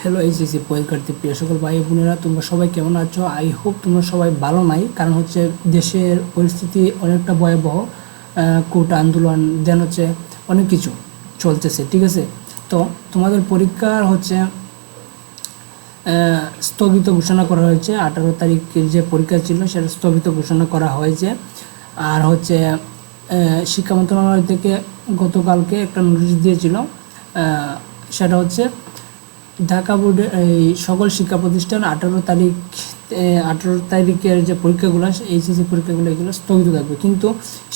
Hello HSC পরীক্ষার্থী প্রিয় সকল ভাই বোনেরা, তোমরা সবাই কেমন আছো? আই হোপ তোমরা সবাই ভালো নাই। কারণ হচ্ছে দেশের পরিস্থিতি অনেকটা ভয়াবহ কোর্ট আন্দোলন দেন হচ্ছে অনেক কিছু চলতেছে, ঠিক আছে? তো তোমাদের পরীক্ষার হচ্ছে স্থগিত ঘোষণা করা হয়েছে। আঠারো তারিখের যে পরীক্ষা ছিল, সেটা স্থগিত ঘোষণা করা হয়েছে। আর হচ্ছে শিক্ষা মন্ত্রণালয় থেকে গতকালকে একটা নোটিশ দিয়েছিল সেটা হচ্ছে ঢাকা বোর্ডে এই সকল শিক্ষা প্রতিষ্ঠান আঠারো তারিখ আঠারো তারিখের যে পরীক্ষাগুলো, এইচএসসি পরীক্ষাগুলো এগুলো স্থগিত থাকবে। কিন্তু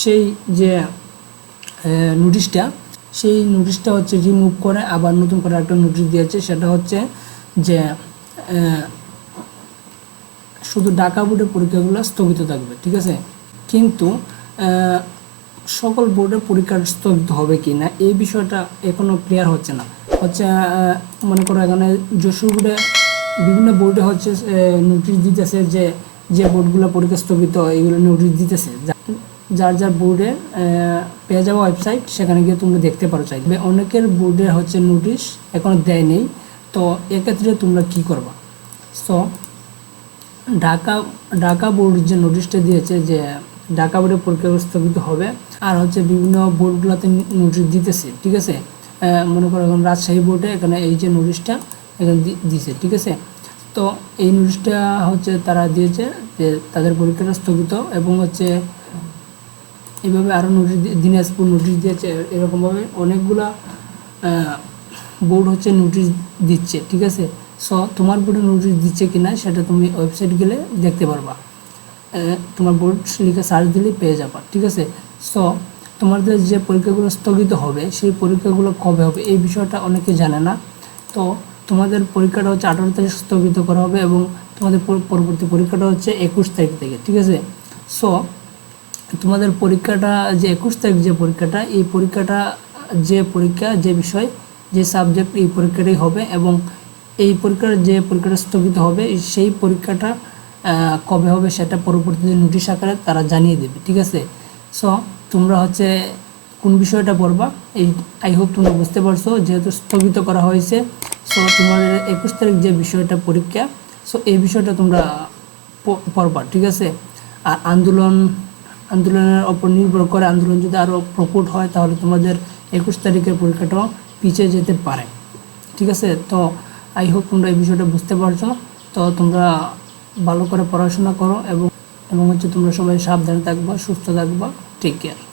সেই যে নোটিশটা, সেই নোটিশটা হচ্ছে রিমুভ করে আবার নতুন করে একটা নোটিশ দিয়েছে। সেটা হচ্ছে যে শুধু ঢাকা বোর্ডের পরীক্ষাগুলো স্থগিত থাকবে, ঠিক আছে? কিন্তু সকল বোর্ডের পরীক্ষা স্থগিত হবে কি না এই বিষয়টা এখনও ক্লিয়ার হচ্ছে না। হচ্ছে মনে করো এখানে যশোর বোর্ডে বিভিন্ন বোর্ডে হচ্ছে নোটিশ দিতেছে যে যে বোর্ডগুলো পরীক্ষা স্থগিত এগুলো নোটিশ দিতেছে। যার যার বোর্ডে পেয়ে যাওয়া ওয়েবসাইট সেখানে গিয়ে তোমরা দেখতে পারো চাইবে অনেকের বোর্ডে হচ্ছে নোটিশ এখনও দেয় নেই, তো এক্ষেত্রে তোমরা কি করবা? সো ঢাকা ঢাকা বোর্ড যে নোটিশটা দিয়েছে যে, ঢাকা বোর্ডে পরীক্ষা স্থগিত হবে, আর হচ্ছে বিভিন্ন বোর্ডগুলোতে নোটিশ দিতেছে, ঠিক আছে? মনে করো এখন রাজশাহী বোর্ডে এখানে এই যে নোটিশটা এখানে দি- দিছে, ঠিক আছে? তো এই নোটিশটা হচ্ছে তারা দিয়েছে যে তাদের পরীক্ষাটা স্থগিত এবং হচ্ছে এইভাবে আরও নোটিশ দিনাজপুর নোটিশ দিয়েছে, এরকমভাবে অনেকগুলা বোর্ড হচ্ছে নোটিশ দিচ্ছে, ঠিক আছে? সো তোমার বোর্ডে নোটিশ দিচ্ছে কিনা সেটা তুমি ওয়েবসাইট গেলে দেখতে পারবা। তোমার বোর্ড লিখে সার্চ দিলেই পেয়ে যাবা, ঠিক আছে? সো তোমাদের যে পরীক্ষাগুলো স্থগিত হবে, সেই পরীক্ষাগুলো কবে হবে এই বিষয়টা অনেকে জানে না। তো তোমাদের পরীক্ষাটা হচ্ছে আঠারো তারিখ স্থগিত করা হবে এবং তোমাদের পরবর্তী পরীক্ষাটা হচ্ছে একুশ তারিখ থেকে, ঠিক আছে? সো তোমাদের পরীক্ষাটা যে একুশ তারিখ যে পরীক্ষাটা, এই পরীক্ষাটা, যে পরীক্ষা, যে বিষয়, যে সাবজেক্ট এই পরীক্ষাটাই হবে এবং এই পরীক্ষার যে পরীক্ষাটা স্থগিত হবে, সেই পরীক্ষাটা কবে হবে সেটা পরবর্তীতে নোটিশ আকারে তারা জানিয়ে দেবে, ঠিক আছে? সো তোমরা হচ্ছে কোন বিষয়টা পড়বা? এই আই হোপ তোমরা বুঝতে পারছ, যেহেতু স্থগিত করা হয়েছে। সো তোমাদের একুশ তারিখ যে বিষয়টা পরীক্ষা সো এই বিষয়টা তোমরা পড়বা, ঠিক আছে? আর আন্দোলন, আন্দোলনের ওপর নির্ভর করে আন্দোলন যদি আরও প্রকট হয়, তাহলে তোমাদের একুশ তারিখের পরীক্ষাটাও পিছিয়ে যেতে পারে, ঠিক আছে? তো আই হোপ তোমরা এই বিষয়টা বুঝতে পারছ। তো, তোমরা ভালো করে পড়াশোনা করো এবং এবং হচ্ছে তোমরা সবাই সাবধানে থাকবা সুস্থ থাকবা টেক কেয়ার